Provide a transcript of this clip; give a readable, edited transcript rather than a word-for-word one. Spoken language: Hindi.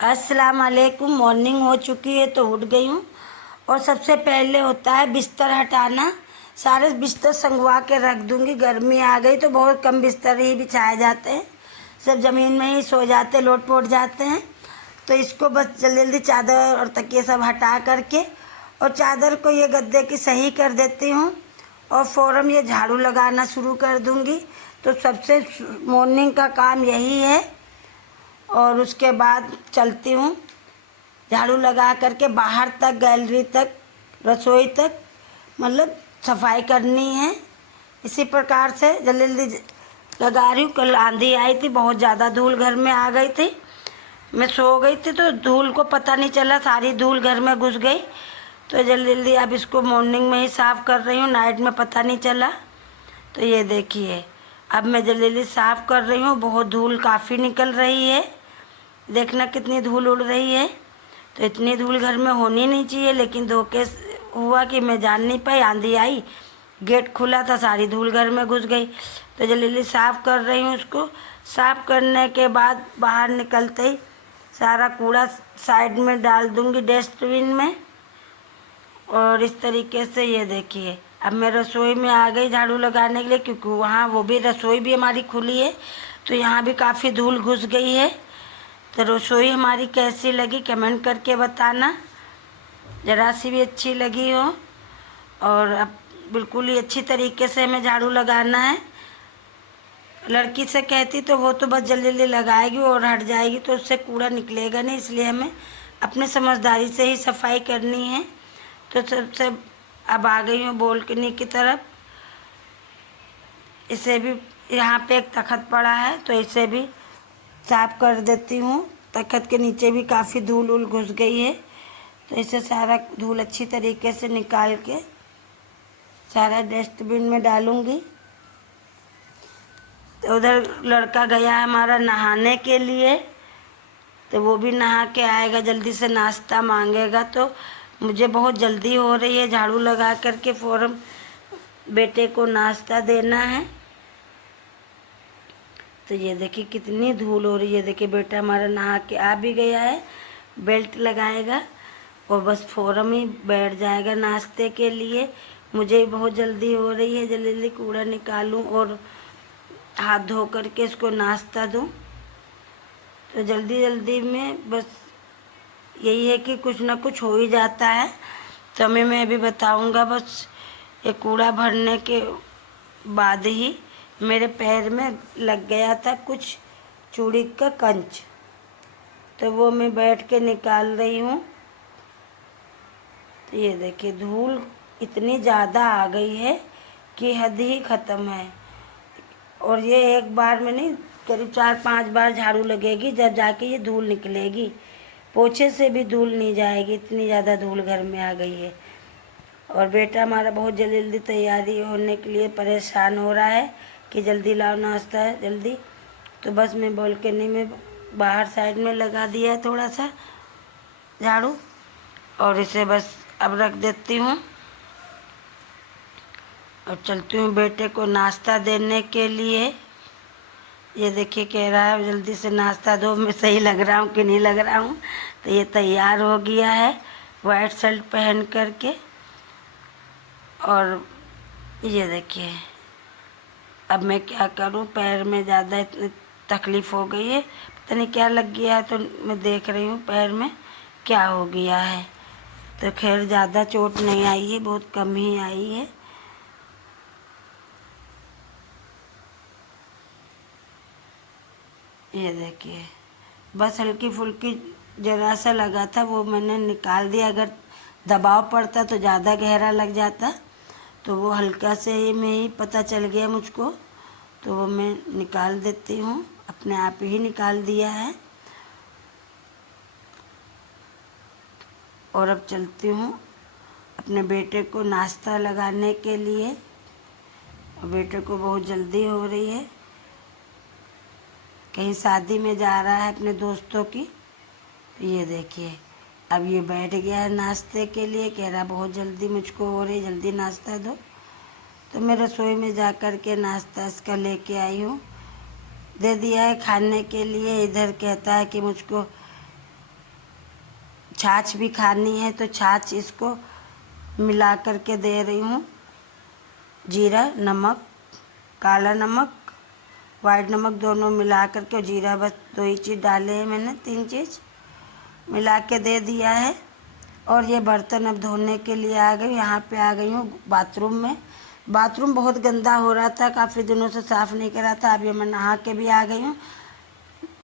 अस्सलाम वालेकुम। मॉर्निंग हो चुकी है तो उठ गई हूँ। और सबसे पहले होता है बिस्तर हटाना। सारे बिस्तर संगवा के रख दूंगी। गर्मी आ गई तो बहुत कम बिस्तर ही बिछाए जाते हैं, सब ज़मीन में ही सो जाते, लोट पोट जाते हैं। तो इसको बस जल्दी जल्दी चादर और तकिए सब हटा करके और चादर को ये गद्दे की सही कर देती हूँ और फ़ौरन ये झाड़ू लगाना शुरू कर दूंगी। तो सबसे मॉर्निंग का काम यही है। और उसके बाद चलती हूँ, झाड़ू लगा करके बाहर तक, गैलरी तक, रसोई तक, मतलब सफाई करनी है। इसी प्रकार से जल्दी जल्दी लगा रही हूँ। कल आंधी आई थी, बहुत ज़्यादा धूल घर में आ गई थी। मैं सो गई थी तो धूल को पता नहीं चला, सारी धूल घर में घुस गई। तो जल्दी जल्दी अब इसको मॉर्निंग में ही साफ़ कर रही हूँ, नाइट में पता नहीं चला। तो ये देखिए, अब मैं जल्दी जल्दी साफ़ कर रही हूँ। बहुत धूल काफ़ी निकल रही है, देखना कितनी धूल उड़ रही है। तो इतनी धूल घर में होनी नहीं चाहिए, लेकिन धोखे हुआ कि मैं जान नहीं पाई। आंधी आई, गेट खुला था, सारी धूल घर में घुस गई। तो जल्दी जल्दी साफ़ कर रही हूँ उसको। साफ़ करने के बाद बाहर निकलते ही सारा कूड़ा साइड में डाल दूँगी डस्टबिन में। और इस तरीके से ये देखिए, अब मैं रसोई में आ गई झाड़ू लगाने के लिए, क्योंकि वहाँ वो भी रसोई भी हमारी खुली है तो यहाँ भी काफ़ी धूल घुस गई है। तो रसोई हमारी कैसी लगी कमेंट करके बताना, ज़रा सी भी अच्छी लगी हो। और अब बिल्कुल ही अच्छी तरीके से हमें झाड़ू लगाना है। लड़की से कहती तो वो तो बस जल्दी जल्दी लगाएगी और हट जाएगी, तो उससे कूड़ा निकलेगा नहीं। इसलिए हमें अपने समझदारी से ही सफाई करनी है। तो सबसे अब आ गई हूँ बालकनी की तरफ। इसे भी, यहाँ पे एक तखत पड़ा है तो इसे भी साफ कर देती हूँ। तखत के नीचे भी काफ़ी धूल उल घुस गई है, तो इसे सारा धूल अच्छी तरीके से निकाल के सारा डस्टबिन में डालूँगी। तो उधर लड़का गया है हमारा नहाने के लिए, तो वो भी नहा के आएगा, जल्दी से नाश्ता मांगेगा। तो मुझे बहुत जल्दी हो रही है, झाड़ू लगा करके फ़ौरन बेटे को नाश्ता देना है। तो ये देखिए कितनी धूल हो रही है। देखिए बेटा हमारा नहा के आ भी गया है, बेल्ट लगाएगा और बस फ़ौरन ही बैठ जाएगा नाश्ते के लिए। मुझे भी बहुत जल्दी हो रही है, जल्दी जल्दी कूड़ा निकालूं और हाथ धो करके इसको नाश्ता दूं। तो जल्दी जल्दी में बस यही है कि कुछ ना कुछ हो ही जाता है। तो मैं अभी बताऊंगा। बस ये कूड़ा भरने के बाद ही मेरे पैर में लग गया था कुछ चूड़ी का कंच, तो वो मैं बैठ के निकाल रही हूँ। तो ये देखिए धूल इतनी ज़्यादा आ गई है कि हद ही ख़त्म है। और ये एक बार में नहीं, करीब 4-5 बार झाड़ू लगेगी जब जाके ये धूल निकलेगी। पोछे से भी धूल नहीं जाएगी, इतनी ज़्यादा धूल घर में आ गई है। और बेटा हमारा बहुत जल्दी जल्दी तैयारी होने के लिए परेशान हो रहा है कि जल्दी लाओ नाश्ता है जल्दी। तो बस मैं बालकनी में बाहर साइड में लगा दिया है थोड़ा सा झाड़ू, और इसे बस अब रख देती हूँ और चलती हूँ बेटे को नाश्ता देने के लिए। ये देखिए कह रहा है जल्दी से नाश्ता दो। मैं सही लग रहा हूँ कि नहीं लग रहा हूँ। तो ये तैयार हो गया है वाइट शर्ट पहन करके। और ये देखिए अब मैं क्या करूं, पैर में ज़्यादा इतनी तकलीफ़ हो गई है, पता नहीं क्या लग गया है। तो मैं देख रही हूँ पैर में क्या हो गया है। तो खैर ज़्यादा चोट नहीं आई है, बहुत कम ही आई है। ये देखिए बस हल्की फुल्की जरा सा लगा था, वो मैंने निकाल दिया। अगर दबाव पड़ता तो ज़्यादा गहरा लग जाता, तो वो हल्का से ही में ही पता चल गया मुझको, तो वो मैं निकाल देती हूँ। अपने आप ही निकाल दिया है। और अब चलती हूँ अपने बेटे को नाश्ता लगाने के लिए। और बेटे को बहुत जल्दी हो रही है, कहीं शादी में जा रहा है अपने दोस्तों की। ये देखिए अब ये बैठ गया है नाश्ते के लिए, कह रहा बहुत जल्दी मुझको हो रही, जल्दी नाश्ता दो। तो मैं रसोई में जा कर के नाश्ता इसका लेके आई हूँ, दे दिया है खाने के लिए। इधर कहता है कि मुझको छाछ भी खानी है तो छाछ इसको मिला करके दे रही हूँ। जीरा, नमक, काला नमक, वाइट नमक दोनों मिला करके, और जीरा बस 2 ही चीज़ डाले हैं मैंने, 3 चीज़ मिला के दे दिया है। और ये बर्तन अब धोने के लिए आ गई। यहाँ पे आ गई हूँ बाथरूम में। बाथरूम बहुत गंदा हो रहा था, काफ़ी दिनों से साफ़ नहीं करा था। अभी मैं नहा के भी आ गई हूँ।